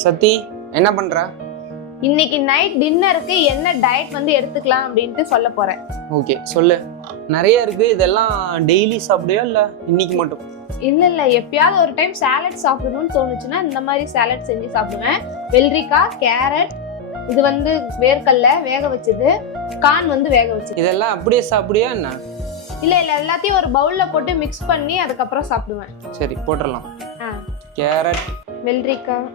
சத்தி என்ன பண்ற? இன்னைக்கு நைட் டின்னருக்கு என்ன டயட் வந்து எடுத்துக்கலாம் அப்படின்ட்டு சொல்ல போறேன். ஓகே சொல்லு. நிறைய இருக்கு, இதெல்லாம் டெய்லி சாப்பிடுவியா இல்ல இன்னைக்கு மட்டும்? இல்ல எப்பயாவது ஒரு டைம் சாலட் சாப்பிடணும்னு தோணுச்சுன்னா இந்த மாதிரி சாலட் செஞ்சு சாப்பிடுவேன். வெள்ளரிக்காய், கேரட், இது வந்து வேர்க்கடல வேக வச்சது, கார்ன் வந்து வேக வச்சது. இதெல்லாம் அப்படியே சாப்பிடுவியா என்ன? இல்ல எல்லாத்தையும் ஒரு பவுல்ல போட்டு மிக்ஸ் பண்ணி அதுக்கப்புறம் சாப்பிடுவேன். சரி போட்டுடலாம். கேரட், வெள்ளரிக்காய்,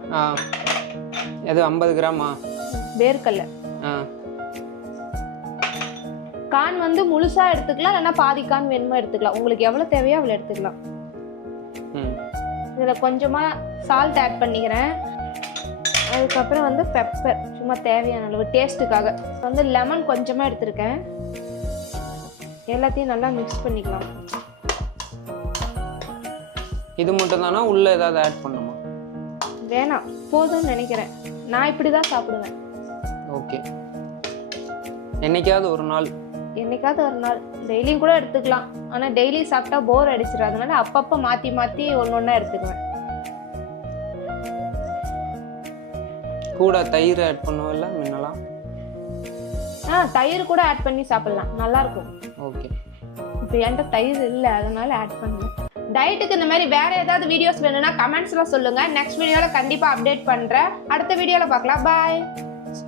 அது 50 கிராமா? வேர்க்கடல, கார்ன் வந்து முழுசா எடுத்துக்கலாம், இல்லைன்னா பாதி கார்ன் வேணுமா எடுத்துக்கலாம். உங்களுக்கு எவ்வளவு தேவையோ அவ்வளவு எடுத்துக்கலாம். இதுல கொஞ்சமா சால்ட் ஆட் பண்ணிக்கிறேன். அதுக்கப்புறம் வந்து பெப்பர் சும்மா தேவையான அளவு டேஸ்ட்டுக்காக. வந்து லெமன் கொஞ்சமா எடுத்திருக்கேன். எல்லாத்தையும் நல்லா மிக்ஸ் பண்ணிக்கலாம். இது மட்டும் தானா, உள்ள ஏதாவது ஆட் பண்ணுமா? வேணாம், போதும்னு நினைக்கிறேன். நான் இப்படிதான் சாப்பிடுவேன். ஓகே. என்னைக்காவது ஒரு நாள் டெய்லியும் கூட எடுத்துக்கலாம். ஆனா டெய்லி சாப்பிட்டா போர் அடிச்சிடும். அதனால அப்பப்ப மாத்தி மாத்தி ஒன்னொன்னா எடுத்துக்குவேன். கூட தயிர் ஆட் பண்ணுவல முன்னலாம்? தயிர் கூட ஆட் பண்ணி சாப்பிடலாம், நல்லா இருக்கும். ஓகே. இப்போ என்கிட்ட தயிர் இல்லை, அதனால ஆட் பண்ணேன். டயட்டுக்கு இந்த மாதிரி வேற ஏதாவது வீடியோஸ் வேணும்னா கமெண்ட்ஸ்ல சொல்லுங்க. நெக்ஸ்ட் வீடியோல கண்டிப்பா அப்டேட் பண்றேன். அடுத்த வீடியோல பார்க்கலாம். பாய்.